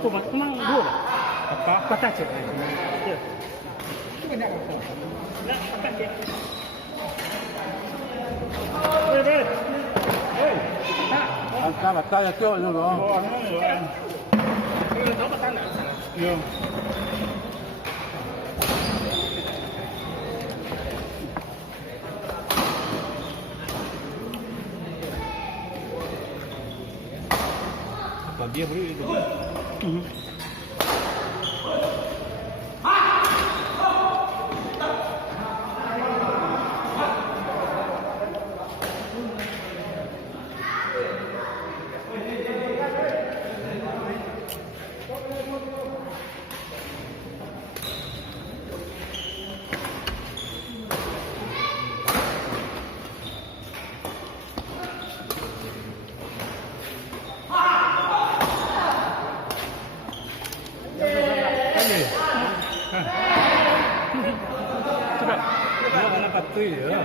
mampu mas, memang dua dah. Apa? Kata cek. Ya. Nah, kata cek. Hei. Hei. Antara saya tengok dulu. Oh, ano yun? Ano dapat sana? Yo. Dia beri itu. Coba. Dia kena patuh ya.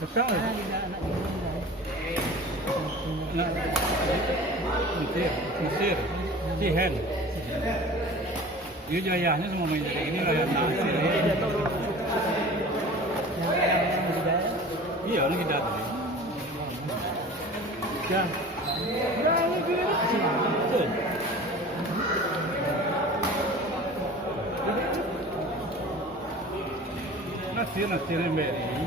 Sekarang Mesir, Cihen. Dia jayahnya semua main jadi ini lah yang nasi. Iya, ini kita tadi. Ya. Betul. Nasi lembek ini.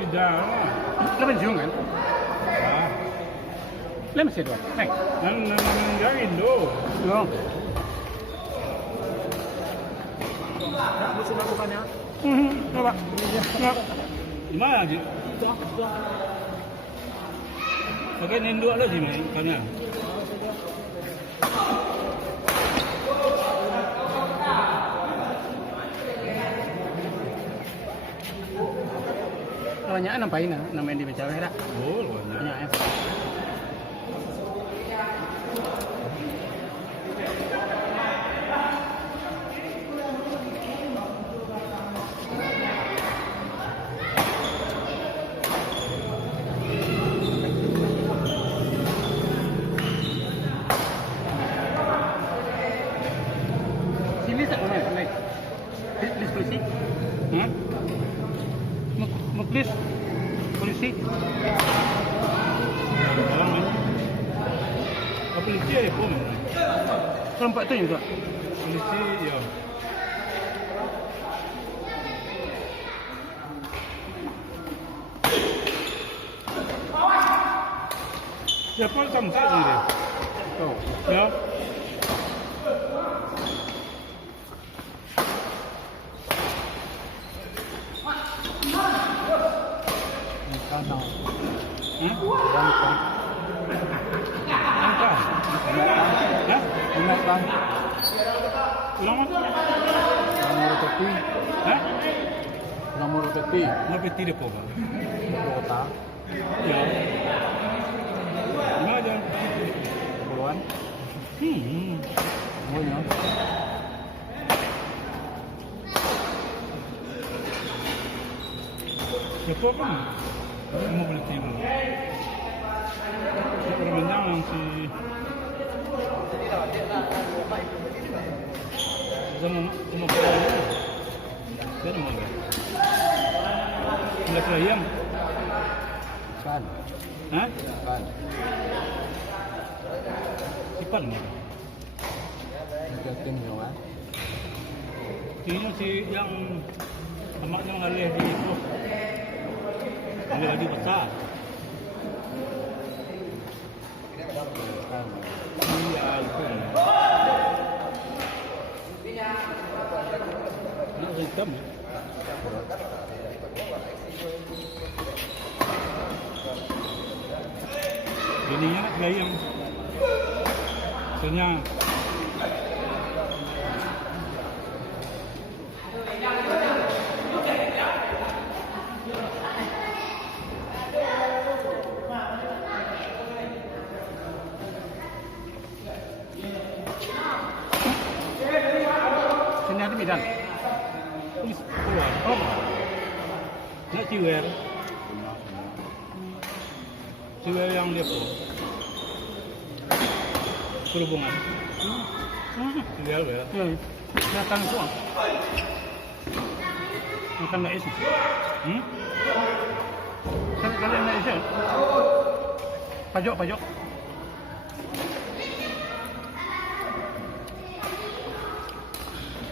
Tidak. Lo pensiun kan? Ah, Lo masih dua. Hei. yang Indo. Yo. Musim lakukannya. Coba. Ya. Gimana sih? Pakai Indo lah sih makanya. Kebanyakan nampain namain di Becaweh dah. Oh, banyak. Banyak ya. Sini tak mana? List polisi. Muklis polisi. Polisi ya pun. Kelompok itu juga. Polisi ya. Siapa sampai sendiri? Oh. Ya. Kanal. Angka. Hah? Ingatkan Ulang apa? nomor tepi, Hah? nomor tepi, Kenapa tidak kau? kota, Ya. Gimana aja? puluhan, semuanya. Siapa kan? Mau beli timu. Si permenjang yang si. Sama permenjang. Dia nama apa? Ada ayam. Kan, Hah? kan, Sipal mana? tiga tim kan. Ini si yang amaknya mengalir di itu. Mengalir di besar. Kan, Iya, itu. Nak hitam ya? Ininya nak ayam. Soalnya Medan. Keluar. Oh, Nak ciwer. Ciwer yang dia perhubungan. Ciwer ya. ya. Datang tu. Makan nak isi. Saya kalian nak isi. Pajok.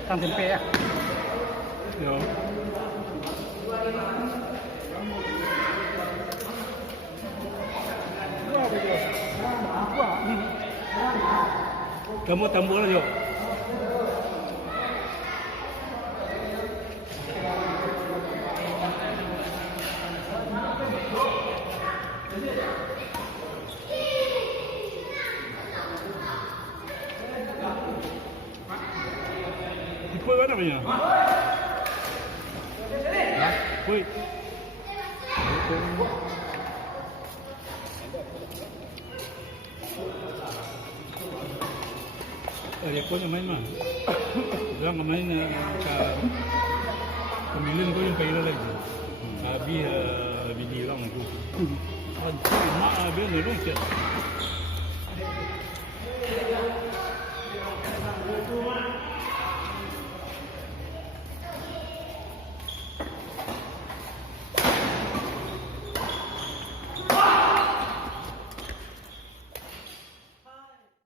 Tang tempe ya. Ya. Kamu tambah lah, Jok. Ipoi mana punya? Ya. Ipoi. Dia pun main mah. Dia main ke pemilihan tu yang kaya lagi. Habis video orang tu. Mak dia ni dong